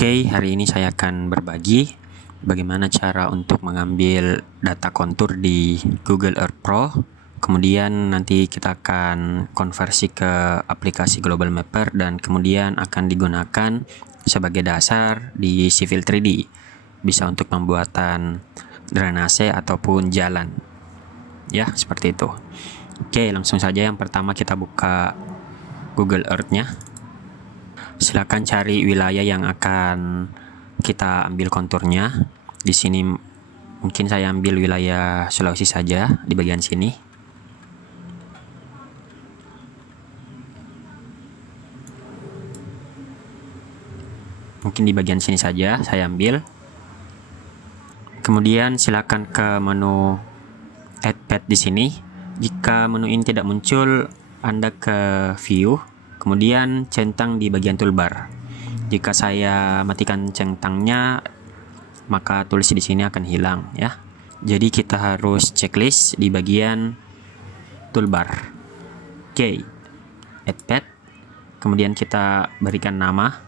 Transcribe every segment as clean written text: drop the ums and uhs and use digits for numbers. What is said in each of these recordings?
Oke, hari ini saya akan berbagi bagaimana cara untuk mengambil data kontur di Google Earth Pro. Kemudian nanti kita akan konversi ke aplikasi Global Mapper dan kemudian akan digunakan sebagai dasar di Civil 3D. Bisa untuk pembuatan drainase ataupun jalan. Ya, seperti itu. Oke, langsung saja yang pertama kita buka Google Earth-nya. Silakan cari wilayah yang akan kita ambil konturnya. Di sini mungkin saya ambil wilayah Sulawesi saja di bagian sini. Mungkin di bagian sini saja saya ambil. Kemudian silakan ke menu Add Pad di sini. Jika menu ini tidak muncul, Anda ke View. Kemudian centang di bagian toolbar. Jika saya matikan centangnya, maka tulis di sini akan hilang ya. Jadi kita harus checklist di bagian toolbar. Oke, add pad. Kemudian kita berikan nama.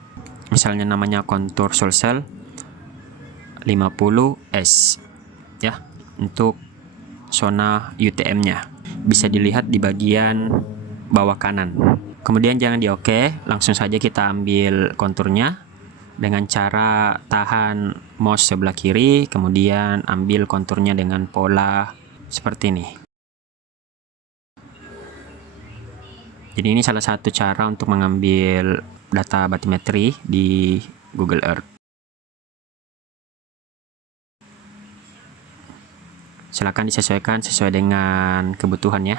Misalnya namanya kontur Sulsel 50S ya, untuk zona UTM-nya. Bisa dilihat di bagian bawah kanan. Kemudian jangan di OK, langsung saja kita ambil konturnya dengan cara tahan mouse sebelah kiri, kemudian ambil konturnya dengan pola seperti ini. Jadi ini salah satu cara untuk mengambil data batimetri di Google Earth. Silakan disesuaikan sesuai dengan kebutuhan ya.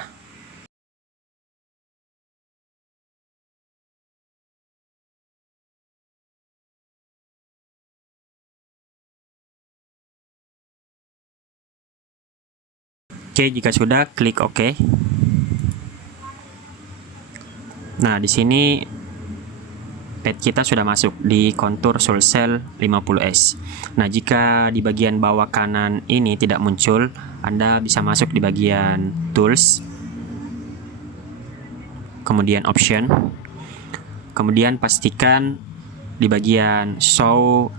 Oke, jika sudah, klik OK. Nah, di sini pad kita sudah masuk di kontur Sulsel 50S. Nah, jika di bagian bawah kanan ini tidak muncul, Anda bisa masuk di bagian Tools, kemudian Option, kemudian pastikan di bagian Show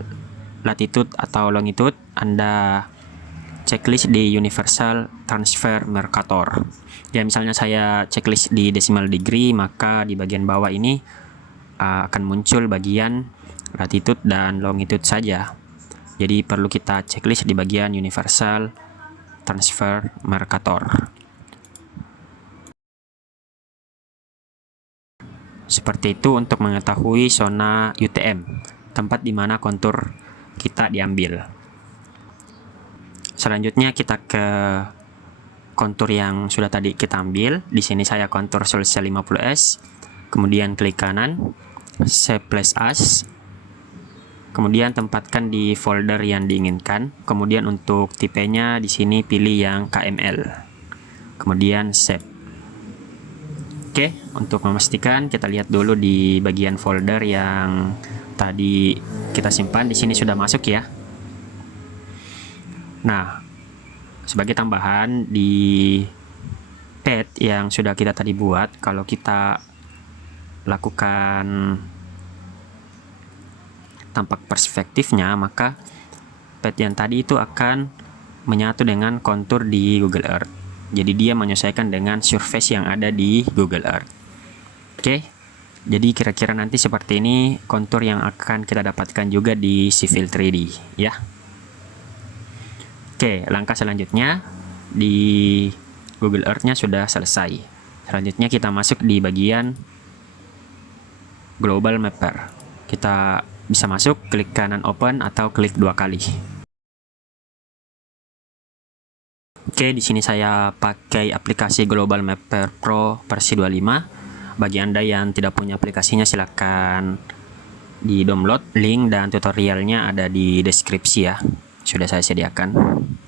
Latitude atau Longitude, Anda checklist di Universal Transfer Mercator. Ya, misalnya saya checklist di decimal degree, maka di bagian bawah ini akan muncul bagian latitude dan longitude saja. Jadi perlu kita checklist di bagian Universal Transfer Mercator. Seperti itu untuk mengetahui zona UTM, tempat di mana kontur kita diambil. Selanjutnya kita ke kontur yang sudah tadi kita ambil. Di sini saya kontur Sulsel 50S. Kemudian klik kanan, Save Place As. Kemudian tempatkan di folder yang diinginkan. Kemudian untuk tipenya di sini pilih yang KML. Kemudian save. Oke, untuk memastikan kita lihat dulu di bagian folder yang tadi kita simpan. Di sini sudah masuk ya. Nah, sebagai tambahan di pad yang sudah kita tadi buat, kalau kita lakukan tampak perspektifnya, maka pad yang tadi itu akan menyatu dengan kontur di Google Earth. Jadi dia menyesuaikan dengan surface yang ada di Google Earth. Oke, jadi kira-kira nanti seperti ini kontur yang akan kita dapatkan juga di Civil 3D ya. Oke, langkah selanjutnya di Google Earth-nya sudah selesai. Selanjutnya kita masuk di bagian Global Mapper. Kita bisa masuk, klik kanan open atau klik 2 kali. Oke, di sini saya pakai aplikasi Global Mapper Pro versi 25. Bagi Anda yang tidak punya aplikasinya, silakan di-download. Link dan tutorialnya ada di deskripsi ya. Sudah saya sediakan,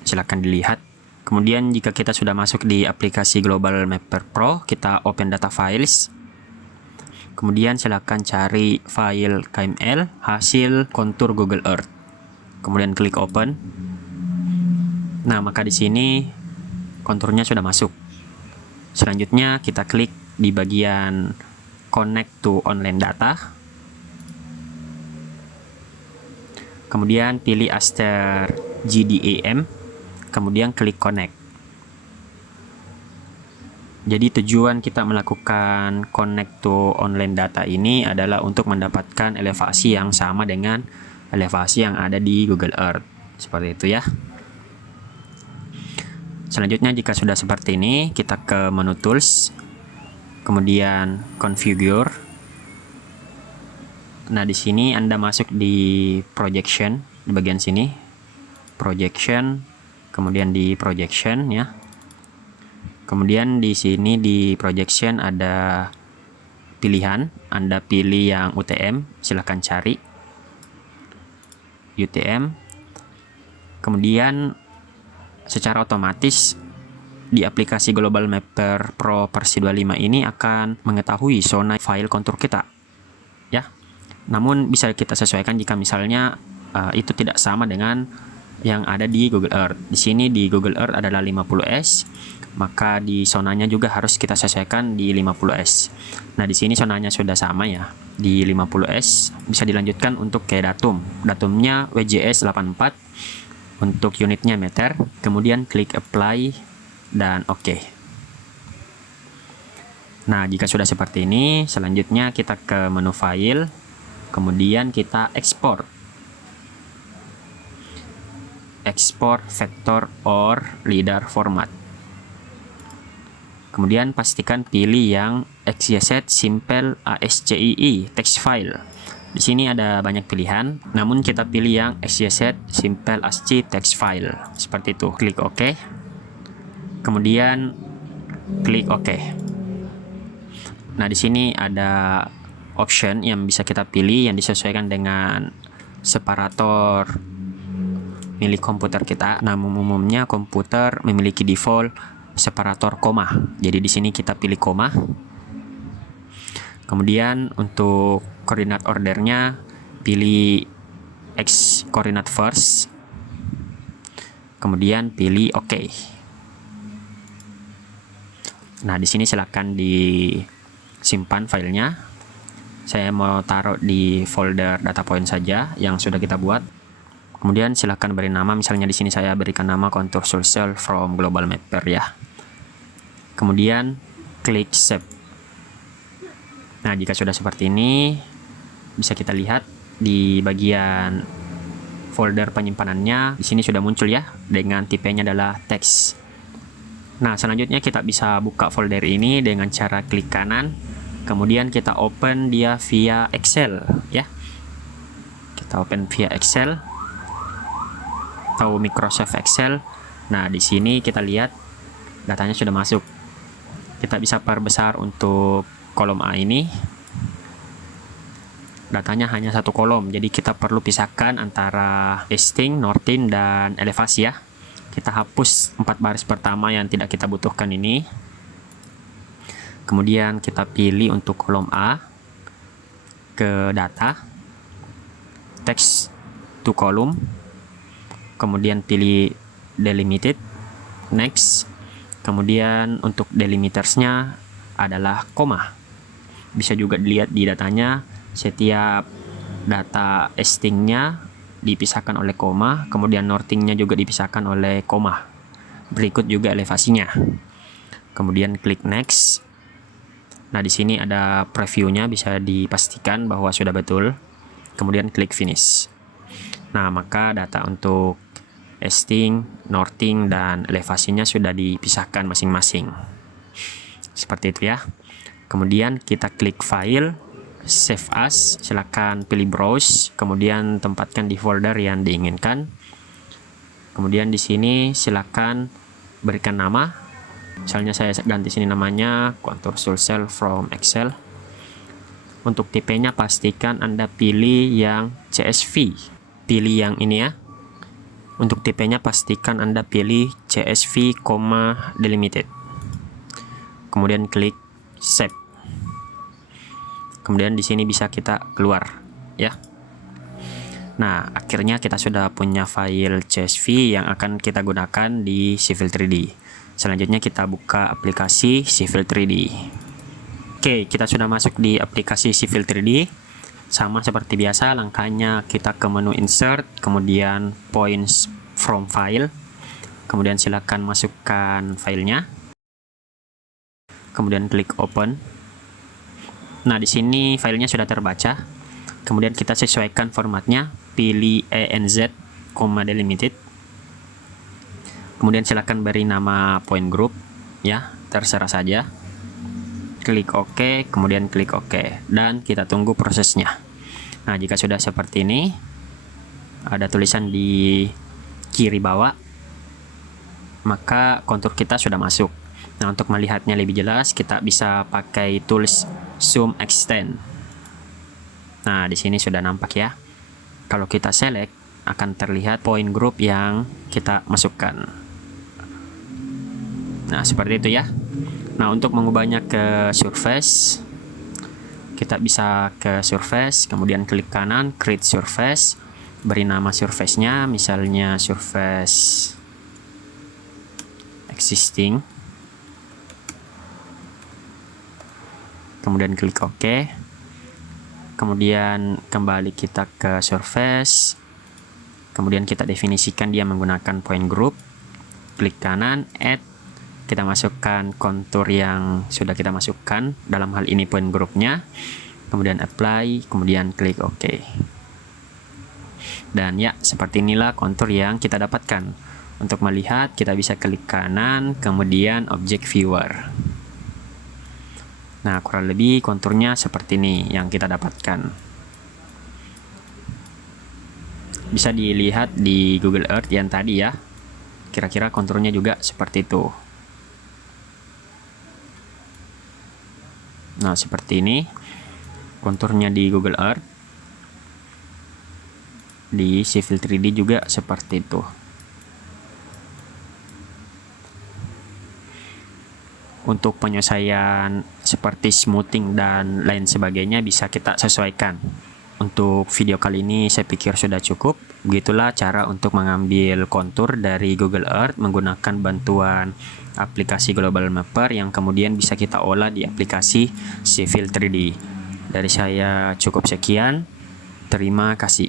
silakan dilihat. Kemudian jika kita sudah masuk di aplikasi Global Mapper Pro, kita open data files. Kemudian silakan cari file KML hasil kontur Google Earth. Kemudian klik open. Nah, maka di sini konturnya sudah masuk. Selanjutnya kita klik di bagian Connect to Online Data. Kemudian pilih Aster GDAM, kemudian klik connect. Jadi tujuan kita melakukan connect to online data ini adalah untuk mendapatkan elevasi yang sama dengan elevasi yang ada di Google Earth. Seperti itu ya. Selanjutnya jika sudah seperti ini, kita ke menu tools, kemudian configure. Nah, di sini Anda masuk di projection, di bagian sini. Projection, kemudian di projection ya. Kemudian di sini di projection ada pilihan, Anda pilih yang UTM, silahkan cari UTM. Kemudian secara otomatis di aplikasi Global Mapper Pro versi 25 ini akan mengetahui zona file kontur kita ya. Namun bisa kita sesuaikan jika misalnya itu tidak sama dengan yang ada di Google Earth. Di sini di Google Earth adalah 50S, maka di zonanya juga harus kita sesuaikan di 50S. Nah, di sini zonanya sudah sama ya, di 50S. Bisa dilanjutkan untuk ke datum. Datumnya WJS 84, untuk unitnya meter. Kemudian klik apply dan oke. Nah, jika sudah seperti ini, selanjutnya kita ke menu file, kemudian kita export vector or LiDAR format. Kemudian pastikan pilih yang XYZ Simple ASCII text file. Di sini ada banyak pilihan, namun kita pilih yang XYZ Simple ASCII text file. Seperti itu. Klik OK. Kemudian klik OK. Nah, di sini ada option yang bisa kita pilih yang disesuaikan dengan separator milik komputer kita. Nah, umumnya komputer memiliki default separator koma. Jadi di sini kita pilih koma. Kemudian untuk koordinat ordernya pilih X koordinat first. Kemudian pilih OK. Nah, di sini silakan disimpan filenya. Saya mau taruh di folder data point saja yang sudah kita buat. Kemudian silahkan beri nama, misalnya di sini saya berikan nama contour source cell from Global Mapper ya. Kemudian klik save. Nah, jika sudah seperti ini, bisa kita lihat di bagian folder penyimpanannya. Di sini sudah muncul ya, dengan tipenya adalah teks. Nah, selanjutnya kita bisa buka folder ini dengan cara klik kanan, kemudian kita open dia via Excel ya. Kita open via Excel atau Microsoft Excel. Nah, di sini kita lihat datanya sudah masuk. Kita bisa perbesar untuk kolom A ini. Datanya hanya satu kolom, jadi kita perlu pisahkan antara easting, northing, dan elevasi ya. Kita hapus 4 baris pertama yang tidak kita butuhkan ini. Kemudian kita pilih untuk kolom A, ke data, text to column, kemudian pilih delimited, next. Kemudian untuk delimitersnya adalah koma. Bisa juga dilihat di datanya, setiap data eastingnya dipisahkan oleh koma, kemudian northingnya juga dipisahkan oleh koma. Berikut juga elevasinya. Kemudian klik next. Nah, di sini ada previewnya, bisa dipastikan bahwa sudah betul. Kemudian klik finish. Nah, maka data untuk easting, northing, dan elevasinya sudah dipisahkan masing-masing. Seperti itu ya. Kemudian kita klik file, save as, silakan pilih browse, kemudian tempatkan di folder yang diinginkan. Kemudian di sini silakan berikan nama. Misalnya saya ganti sini namanya contour source cell from Excel. Untuk tipenya pastikan Anda pilih yang CSV. Pilih yang ini ya. Untuk tipenya pastikan Anda pilih CSV, delimited. Kemudian klik save. Kemudian di sini bisa kita keluar ya. Nah, akhirnya kita sudah punya file CSV yang akan kita gunakan di Civil 3D. Selanjutnya kita buka aplikasi Civil 3D. Oke, kita sudah masuk di aplikasi Civil 3D. Sama seperti biasa, langkahnya kita ke menu insert, kemudian points from file, kemudian silakan masukkan filenya, kemudian klik open. Nah, di sini filenya sudah terbaca. Kemudian kita sesuaikan formatnya, pilih ANZ, delimited. Kemudian silakan beri nama point group, ya, terserah saja. Klik OK, kemudian klik OK, dan kita tunggu prosesnya. Nah, jika sudah seperti ini, ada tulisan di kiri bawah, maka kontur kita sudah masuk. Nah, untuk melihatnya lebih jelas, kita bisa pakai tools zoom extend. Nah, di sini sudah nampak ya. Kalau kita select, akan terlihat point group yang kita masukkan. Nah, seperti itu ya. Nah, untuk mengubahnya ke surface, kita bisa ke surface, kemudian klik kanan, create surface, beri nama surface-nya, misalnya surface existing. Kemudian klik OK. Kemudian kembali kita ke surface. Kemudian kita definisikan dia menggunakan point group. Klik kanan, add. Kita masukkan kontur yang sudah kita masukkan, dalam hal ini point groupnya, kemudian apply, kemudian klik OK. Dan ya, seperti inilah kontur yang kita dapatkan. Untuk melihat, kita bisa klik kanan, kemudian object viewer. Nah, kurang lebih konturnya seperti ini yang kita dapatkan. Bisa dilihat di Google Earth yang tadi ya, kira-kira konturnya juga seperti itu. Nah, seperti ini konturnya di Google Earth. Di Civil 3D juga seperti itu. Untuk penyelesaian seperti smoothing dan lain sebagainya bisa kita sesuaikan. Untuk video kali ini saya pikir sudah cukup. Begitulah cara untuk mengambil kontur dari Google Earth menggunakan bantuan aplikasi Global Mapper yang kemudian bisa kita olah di aplikasi Civil 3D. Dari saya cukup sekian. Terima kasih.